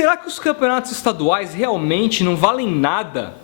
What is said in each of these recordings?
será que os campeonatos estaduais realmente não valem nada?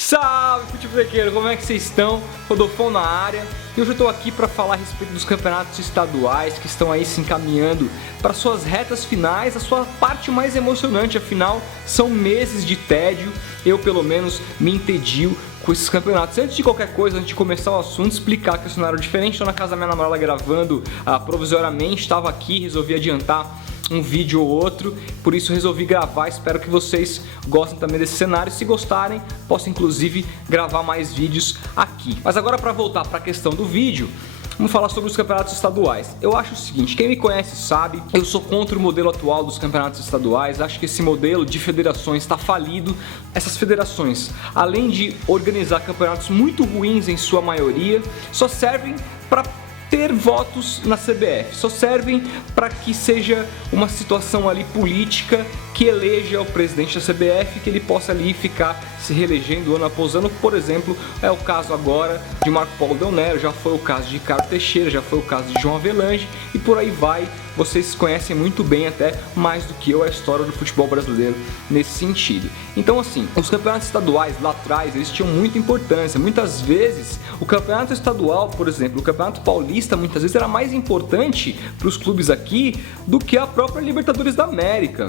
Salve, futeboleiro! Como é que vocês estão? Rodolfão na área. E hoje eu estou aqui para falar a respeito dos campeonatos estaduais que estão aí se encaminhando para suas retas finais, a sua parte mais emocionante, afinal são meses de tédio. Eu pelo menos me entedio com esses campeonatos. Antes de qualquer coisa, antes de começar o assunto, explicar que o cenário é diferente. Estou na casa da minha namorada gravando provisoriamente, estava aqui, resolvi adiantar um vídeo ou outro, por isso resolvi gravar. Espero que vocês gostem também desse cenário. Se gostarem, posso inclusive gravar mais vídeos aqui. Mas agora, para voltar para a questão do vídeo, vamos falar sobre os campeonatos estaduais. Eu acho o seguinte, quem me conhece sabe, eu sou contra o modelo atual dos campeonatos estaduais. Acho que esse modelo de federações está falido. Essas federações, além de organizar campeonatos muito ruins em sua maioria, só servem para ter votos na CBF, só servem para que seja uma situação ali política que eleja o presidente da CBF, que ele possa ali ficar se reelegendo ano após ano. Por exemplo, é o caso agora de Marco Polo Del Nero, já foi o caso de Ricardo Teixeira, já foi o caso de João Avelange e por aí vai. Vocês conhecem muito bem, até mais do que eu, a história do futebol brasileiro nesse sentido. Então assim, os campeonatos estaduais lá atrás, eles tinham muita importância. Muitas vezes, o campeonato estadual, por exemplo, o campeonato paulista, muitas vezes era mais importante para os clubes aqui do que a própria Libertadores da América.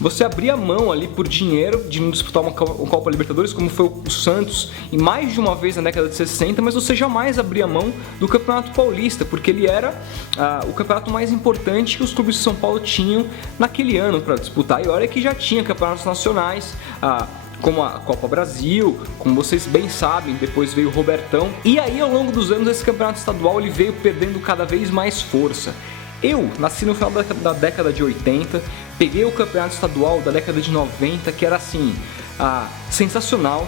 Você abria mão ali por dinheiro de não disputar uma Copa Libertadores, como foi o Santos e mais de uma vez na década de 60, mas você jamais abria mão do Campeonato Paulista, porque ele era o campeonato mais importante que os clubes de São Paulo tinham naquele ano para disputar. E olha que já tinha campeonatos nacionais, como a Copa Brasil, como vocês bem sabem, depois veio o Robertão. E aí, ao longo dos anos, esse campeonato estadual ele veio perdendo cada vez mais força. Eu nasci no final da década de 80, peguei o campeonato estadual da década de 90, que era assim, sensacional.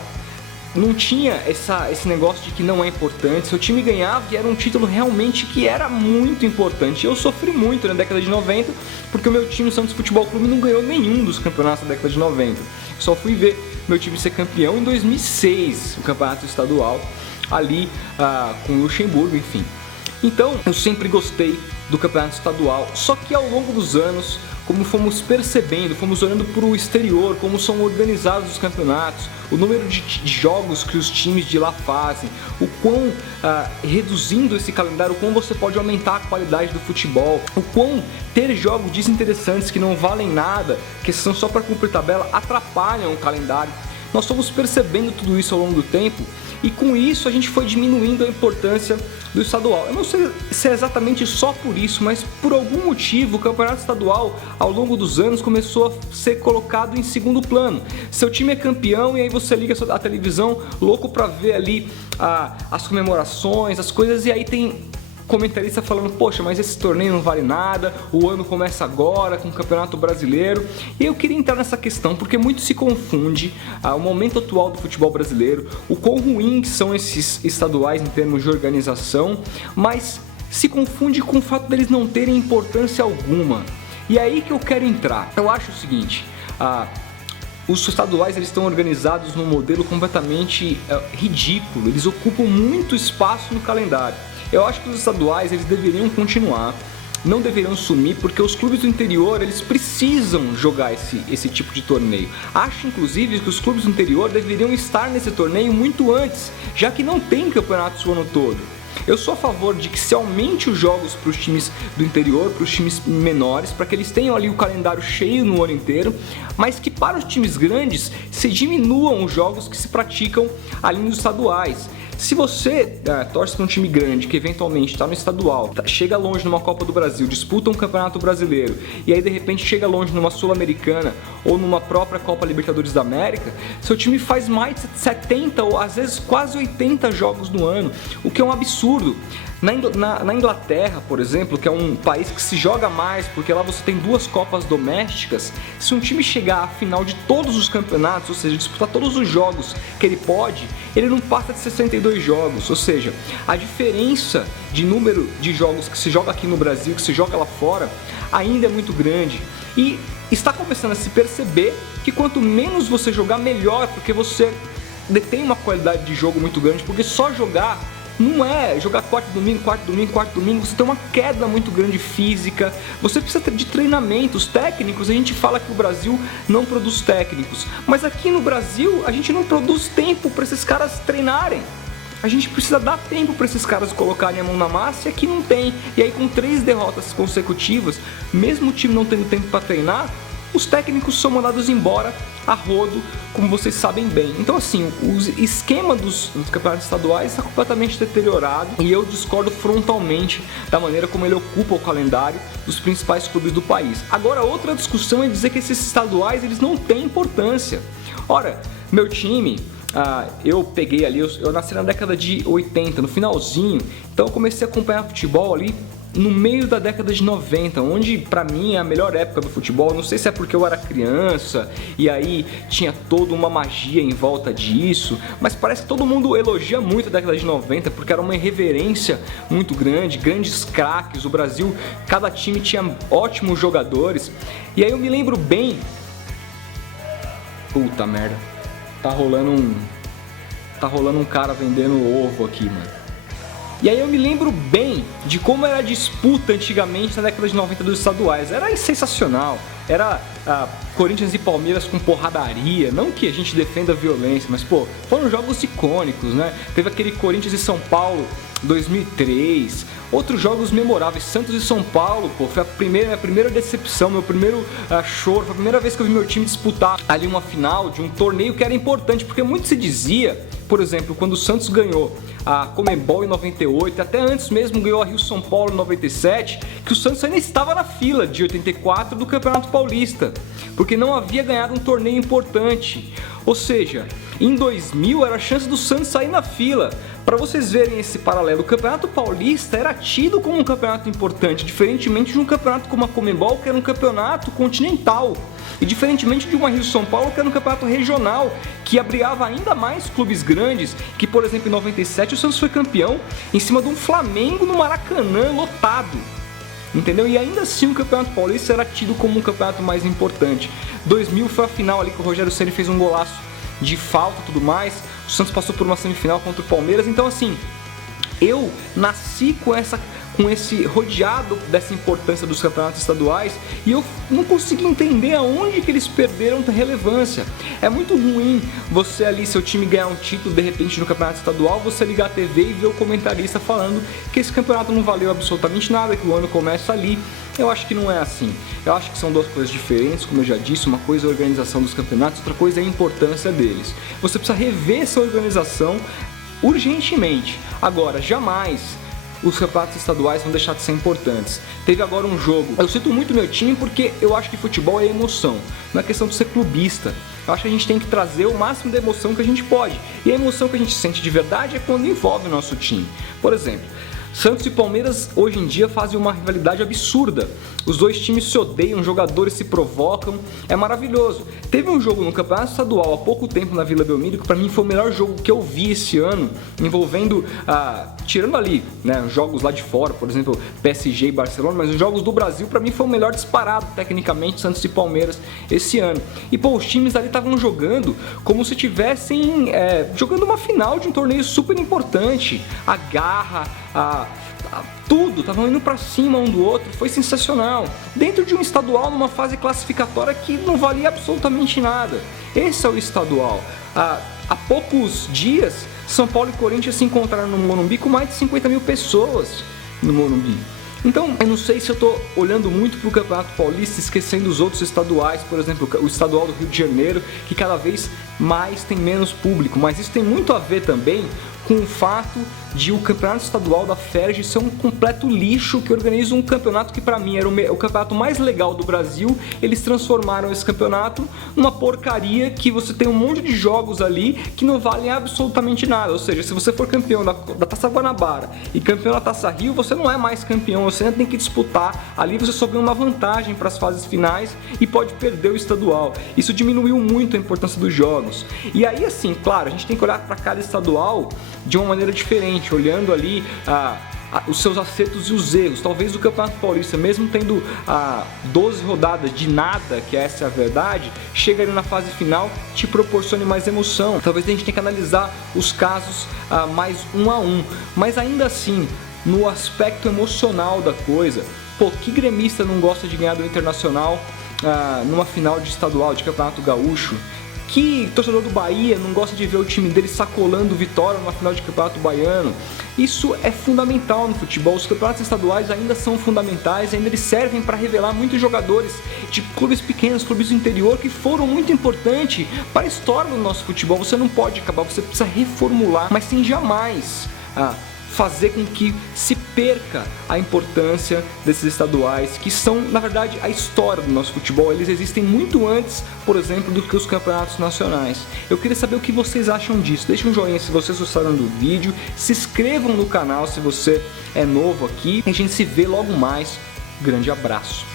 Não tinha esse negócio de que não é importante. Seu time ganhava e era um título realmente que era muito importante. Eu sofri muito na década de 90, porque o meu time, o Santos Futebol Clube, não ganhou nenhum dos campeonatos da década de 90. Só fui ver meu time ser campeão em 2006, o campeonato estadual, ali com o Luxemburgo, enfim. Então, eu sempre gostei do campeonato estadual, só que ao longo dos anos, como fomos percebendo, fomos olhando para o exterior, como são organizados os campeonatos, o número de jogos que os times de lá fazem, o quão, reduzindo esse calendário, o quão você pode aumentar a qualidade do futebol, o quão ter jogos desinteressantes que não valem nada, que são só para cumprir tabela, atrapalham o calendário. Nós fomos percebendo tudo isso ao longo do tempo e com isso a gente foi diminuindo a importância do estadual. Eu não sei se é exatamente só por isso, mas por algum motivo o campeonato estadual ao longo dos anos começou a ser colocado em segundo plano. Seu time é campeão e aí você liga a televisão louco para ver ali as comemorações, as coisas, e aí tem comentarista falando, poxa, mas esse torneio não vale nada, o ano começa agora com o Campeonato Brasileiro. E eu queria entrar nessa questão porque muito se confunde o momento atual do futebol brasileiro, o quão ruim são esses estaduais em termos de organização, mas se confunde com o fato deles não terem importância alguma. E é aí que eu quero entrar. Eu acho o seguinte, os estaduais eles estão organizados num modelo completamente ridículo, eles ocupam muito espaço no calendário. Eu acho que os estaduais eles deveriam continuar, não deveriam sumir, porque os clubes do interior eles precisam jogar esse tipo de torneio. Acho inclusive que os clubes do interior deveriam estar nesse torneio muito antes, já que não tem campeonatos o ano todo. Eu sou a favor de que se aumente os jogos para os times do interior, para os times menores, para que eles tenham ali o calendário cheio no ano inteiro, mas que para os times grandes se diminuam os jogos que se praticam ali nos estaduais. Se você torce para um time grande que eventualmente está no estadual, chega longe numa Copa do Brasil, disputa um Campeonato Brasileiro e aí de repente chega longe numa Sul-Americana ou numa própria Copa Libertadores da América, seu time faz mais de 70 ou às vezes quase 80 jogos no ano, o que é um absurdo. Na Inglaterra, por exemplo, que é um país que se joga mais, porque lá você tem 2 Copas domésticas, se um time chegar à final de todos os campeonatos, ou seja, disputar todos os jogos que ele pode, ele não passa de 62 jogos, ou seja, a diferença de número de jogos que se joga aqui no Brasil, que se joga lá fora, ainda é muito grande. E está começando a se perceber que quanto menos você jogar, melhor, porque você detém uma qualidade de jogo muito grande, porque só jogar não é jogar quarto domingo, você tem uma queda muito grande física, você precisa de treinamentos técnicos. A gente fala que o Brasil não produz técnicos, mas aqui no Brasil a gente não produz tempo para esses caras treinarem. A gente precisa dar tempo para esses caras colocarem a mão na massa, e aqui não tem. E aí, com 3 derrotas consecutivas, mesmo o time não tendo tempo para treinar, os técnicos são mandados embora a rodo, como vocês sabem bem. Então assim, o esquema dos campeonatos estaduais está completamente deteriorado, e eu discordo frontalmente da maneira como ele ocupa o calendário dos principais clubes do país. Agora, outra discussão é dizer que esses estaduais eles não têm importância. Ora, meu time... eu peguei ali, eu nasci na década de 80, no finalzinho, então eu comecei a acompanhar futebol ali no meio da década de 90, onde pra mim é a melhor época do futebol. Não sei se é porque eu era criança e aí tinha toda uma magia em volta disso, mas parece que todo mundo elogia muito a década de 90 porque era uma irreverência muito grande, grandes craques, o Brasil, cada time tinha ótimos jogadores. E aí eu me lembro bem... Puta merda, tá rolando um cara vendendo ovo aqui, mano. E aí eu me lembro bem de como era a disputa antigamente na década de 90 dos estaduais. Era sensacional. Era Corinthians e Palmeiras com porradaria. Não que a gente defenda a violência, mas pô, foram jogos icônicos, né? Teve aquele Corinthians e São Paulo 2003. Outros jogos memoráveis, Santos e São Paulo, pô, foi minha primeira decepção, meu primeiro choro. Foi a primeira vez que eu vi meu time disputar ali uma final de um torneio que era importante, porque muito se dizia, por exemplo, quando o Santos ganhou a Conmebol em 98, até antes mesmo ganhou a Rio-São Paulo em 97, que o Santos ainda estava na fila de 84 do Campeonato Paulista, porque não havia ganhado um torneio importante. Ou seja, em 2000 era a chance do Santos sair na fila. Para vocês verem esse paralelo, o Campeonato Paulista era tido como um campeonato importante, diferentemente de um campeonato como a Conmebol, que era um campeonato continental, e diferentemente de uma Rio-São Paulo, que era um campeonato regional, que abrigava ainda mais clubes grandes, que, por exemplo, em 97 o Santos foi campeão em cima de um Flamengo no Maracanã lotado. Entendeu? E ainda assim o Campeonato Paulista era tido como um campeonato mais importante. 2000 foi a final ali que o Rogério Ceni fez um golaço de falta e tudo mais. O Santos passou por uma semifinal contra o Palmeiras. Então assim, eu nasci com esse rodeado dessa importância dos campeonatos estaduais, e eu não consegui entender aonde que eles perderam relevância. É muito ruim você ali, seu time ganhar um título de repente no campeonato estadual, você ligar a TV e ver o comentarista falando que esse campeonato não valeu absolutamente nada, que o ano começa ali. Eu acho que não é assim. Eu acho que são duas coisas diferentes, como eu já disse. Uma coisa é a organização dos campeonatos, outra coisa é a importância deles. Você precisa rever essa organização urgentemente. Agora, jamais os campeonatos estaduais vão deixar de ser importantes. Teve agora um jogo, eu cito muito meu time porque eu acho que futebol é emoção, não é questão de ser clubista. Eu acho que a gente tem que trazer o máximo de emoção que a gente pode, e a emoção que a gente sente de verdade é quando envolve o nosso time. Por exemplo, Santos e Palmeiras hoje em dia fazem uma rivalidade absurda. Os dois times se odeiam, jogadores se provocam, é maravilhoso. Teve um jogo no Campeonato Estadual há pouco tempo na Vila Belmiro, que pra mim foi o melhor jogo que eu vi esse ano, envolvendo, tirando ali, né, jogos lá de fora, por exemplo, PSG e Barcelona, mas os jogos do Brasil pra mim foi o melhor disparado, tecnicamente, Santos e Palmeiras esse ano. E pô, os times ali estavam jogando como se estivessem jogando uma final de um torneio super importante. A garra, tudo, estavam indo pra cima um do outro, foi sensacional. Dentro de um estadual, numa fase classificatória que não valia absolutamente nada. Esse é o estadual. Há poucos dias, São Paulo e Corinthians se encontraram no Morumbi com mais de 50 mil pessoas no Morumbi. Então, eu não sei se eu tô olhando muito pro Campeonato Paulista, esquecendo os outros estaduais, por exemplo, o estadual do Rio de Janeiro, que cada vez mais tem menos público, mas isso tem muito a ver também com o fato de o campeonato estadual da FERJ ser um completo lixo, que organiza um campeonato que pra mim era o campeonato mais legal do Brasil. Eles transformaram esse campeonato numa porcaria, que você tem um monte de jogos ali que não valem absolutamente nada. Ou seja, se você for campeão da Taça Guanabara e campeão da Taça Rio, você não é mais campeão, você ainda tem que disputar. Ali você só ganha uma vantagem para as fases finais e pode perder o estadual. Isso diminuiu muito a importância dos jogos. E aí, assim, claro, a gente tem que olhar para cada estadual de uma maneira diferente, olhando ali os seus acertos e os erros. Talvez o Campeonato Paulista, mesmo tendo 12 rodadas de nada, que essa é a verdade, chega ali na fase final, te proporcione mais emoção. Talvez a gente tenha que analisar os casos mais um a um, mas ainda assim, no aspecto emocional da coisa, pô, que gremista não gosta de ganhar do Internacional numa final de estadual, de Campeonato Gaúcho? Que torcedor do Bahia não gosta de ver o time dele sacolando vitória numa final de Campeonato Baiano? Isso é fundamental no futebol. Os campeonatos estaduais ainda são fundamentais, ainda eles servem para revelar muitos jogadores de clubes pequenos, clubes do interior, que foram muito importantes para a história do nosso futebol. Você não pode acabar, você precisa reformular, mas sem jamais fazer com que se perca a importância desses estaduais, que são, na verdade, a história do nosso futebol. Eles existem muito antes, por exemplo, do que os campeonatos nacionais. Eu queria saber o que vocês acham disso. Deixem um joinha se vocês gostaram do vídeo, se inscrevam no canal se você é novo aqui, e a gente se vê logo mais. Grande abraço!